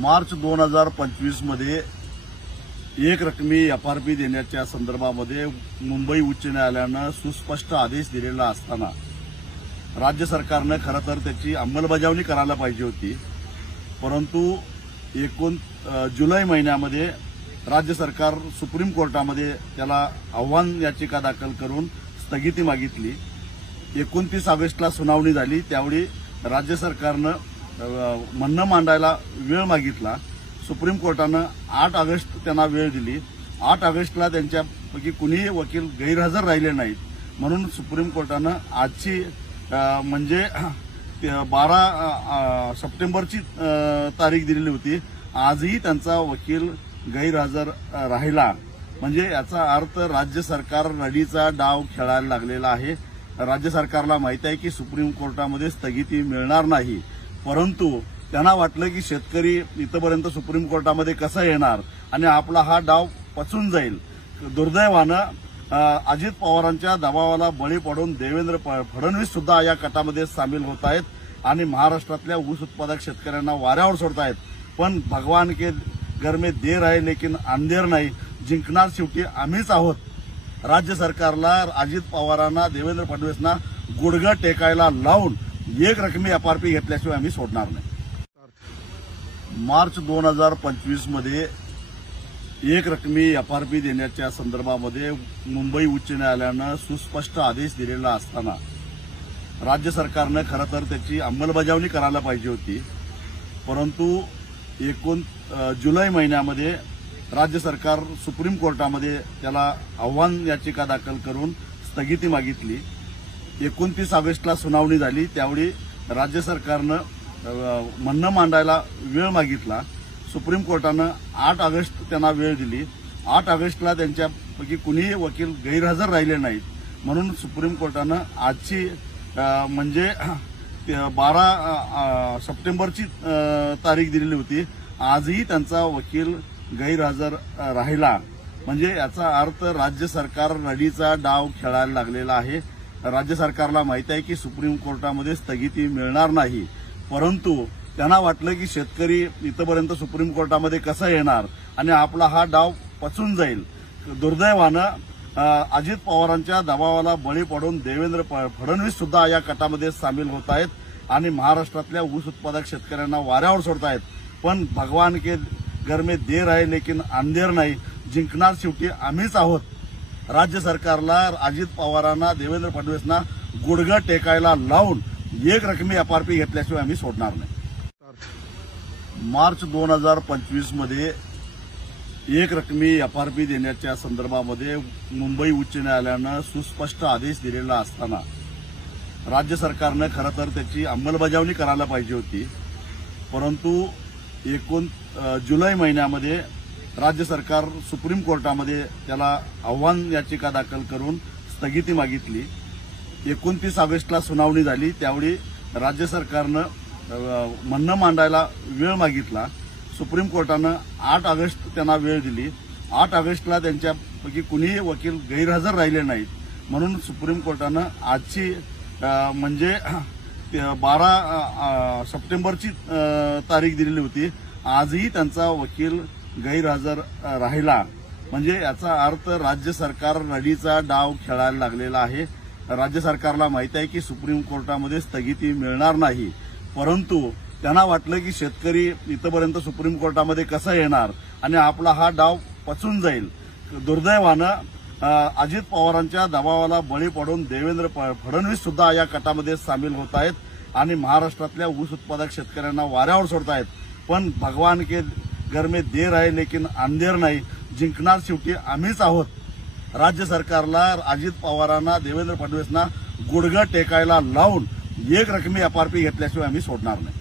मार्च 2025 मध्ये एक रकमी FRP देण्याच्या संदर्भामध्ये मुंबई उच्च न्यायालयानं सुस्पष्ट आदेश दिलेला असताना राज्य सरकारनं खरं तर त्याची अंमलबजावणी करायला पाहिजे होती। परंतु जुलै महिन्यामध्ये राज्य सरकार सुप्रीम कोर्टामध्ये त्याला आव्हान याचिका दाखल करून स्थगिती मागितली। 29 ऑगस्टला सुनावणी झाली, त्यावेळी राज्य सरकारनं म्हणणं मांडायला वेळ मागितला। सुप्रीम कोर्टानं 8 ऑगस्ट त्यांना वेळ दिली। 8 ऑगस्टला त्यांच्यापैकी कुणीही वकील गैरहजर राहिले नाहीत, म्हणून सुप्रीम कोर्टानं आजची म्हणजे 12 सप्टेंबरची तारीख दिलेली होती। आजही त्यांचा वकील गैरहजर राहिला, म्हणजे याचा अर्थ राज्य सरकार रडीचा डाव खेळायला लागलेला आहे। राज्य सरकारला माहिती आहे की सुप्रीम कोर्टामध्ये स्थगिती मिळणार नाही, परंतु त्यांना वाटलं की शेतकरी इथपर्यंत सुप्रीम कोर्टामध्ये कसा येणार आणि आपला हा डाव पचून जाईल। दुर्दैवानं अजित पवारांच्या दबावाला बळी पडून देवेंद्र फडणवीस सुद्धा या कटामध्ये सामील होत आहेत आणि महाराष्ट्रातल्या ऊस उत्पादक शेतकऱ्यांना वाऱ्यावर सोडतायत। पण भगवान के घर में देर आहे लेकिन अंधेर नाही, जिंकणार शेवटी आम्हीच आहोत। राज्य सरकारला, अजित पवारांना, देवेंद्र फडणवीसना गुडघा टेकायला लावून एक रकमी FRP घेतल्याशिवाय आम्ही सोडणार नाही। मार्च 2025 मध्ये एक रकमी FRP देण्याच्या संदर्भामध्ये मुंबई उच्च न्यायालयानं सुस्पष्ट आदेश दिलेला असताना राज्य सरकारनं खरं तर त्याची अंमलबजावणी करायला पाहिजे होती। परंतु जुलै महिन्यामध्ये राज्य सरकार सुप्रीम कोर्टामध्ये त्याला आव्हान याचिका दाखल करून स्थगिती मागितली। 29 ऑगस्टला सुनावणी झाली, त्यावेळी राज्य सरकारनं म्हणणं मांडायला वेळ मागितला। सुप्रीम कोर्टानं 8 ऑगस्ट त्यांना वेळ दिली। 8 ऑगस्टला त्यांच्यापैकी कुणीही वकील गैरहजर राहिले नाहीत, म्हणून सुप्रीम कोर्टानं आजची म्हणजे 12 सप्टेंबरची तारीख दिलेली होती। आजही त्यांचा वकील गैरहजर राहिला, म्हणजे याचा अर्थ राज्य सरकार रडीचा डाव खेळायला लागलेला आहे। राज्य सरकारला माहिती आहे की सुप्रीम कोर्टामध्ये स्थगिती मिळणार नाही, परंतु त्यांना वाटलं की शेतकरी इथपर्यंत सुप्रीम कोर्टामध्ये कसा येणार आणि आपला हा डाव पचून जाईल। दुर्दैवानं अजित पवारांच्या दबावाला बळी पडून देवेंद्र फडणवीस सुद्धा या कटामध्ये सामील होत आहेत आणि महाराष्ट्रातल्या ऊस उत्पादक शेतकऱ्यांना वाऱ्यावर सोडतायत। पण भगवान के घर में देर आहे लेकिन अंधेर नाही, जिंकणार शेवटी आम्हीच आहोत। राज्य सरकारला, अजित पवारांना, देवेंद्र फडणवीसना गुडघा टेकायला लावून एक रकमी FRP घेतल्याशिवाय आम्ही सोडणार नाही। मार्च 2025 मध्ये एक रकमी FRP देण्याच्या संदर्भामध्ये मुंबई उच्च न्यायालयानं सुस्पष्ट आदेश दिलेला असताना राज्य सरकारनं खरं तर त्याची अंमलबजावणी करायला पाहिजे होती। परंतु जुलै महिन्यामध्ये राज्य सरकार सुप्रीम कोर्टामध्ये त्याला आव्हान याचिका दाखल करून स्थगिती मागितली। 29 ऑगस्टला सुनावणी झाली, त्यावेळी राज्य सरकारनं म्हणणं मांडायला वेळ मागितला। सुप्रीम कोर्टानं 8 ऑगस्ट त्यांना वेळ दिली। 8 ऑगस्टला त्यांच्यापैकी कुणीही वकील गैरहजर राहिले नाहीत, म्हणून सुप्रीम कोर्टानं आजची म्हणजे 12 सप्टेंबरची तारीख दिलेली होती। आजही त्यांचा वकील गैरहजर राहिला, म्हणजे याचा अर्थ राज्य सरकार रडीचा डाव खेळायला लागलेला आहे। राज्य सरकारला माहिती आहे की सुप्रीम कोर्टामध्ये स्थगिती मिळणार नाही, परंतु त्यांना वाटलं की शेतकरी इथपर्यंत सुप्रीम कोर्टामध्ये कसा येणार आणि आपला हा डाव पचून जाईल। दुर्दैवानं अजित पवारांच्या दबावाला बळी पडून देवेंद्र फडणवीस सुद्धा या कटामध्ये सामील होत आहेत आणि महाराष्ट्रातल्या ऊस उत्पादक शेतकऱ्यांना वाऱ्यावर सोडतायत। पण भगवान के घर में देर आहे लेकिन अंधेर नाही, जिंकणार शेवटी आम्हीच आहोत। राज्य सरकारला, अजित पवारांना, देवेंद्र फडणवीसना गुडघा टेकायला लावून एक रकमी FRP घेतल्याशिवाय आम्ही सोडणार नाही।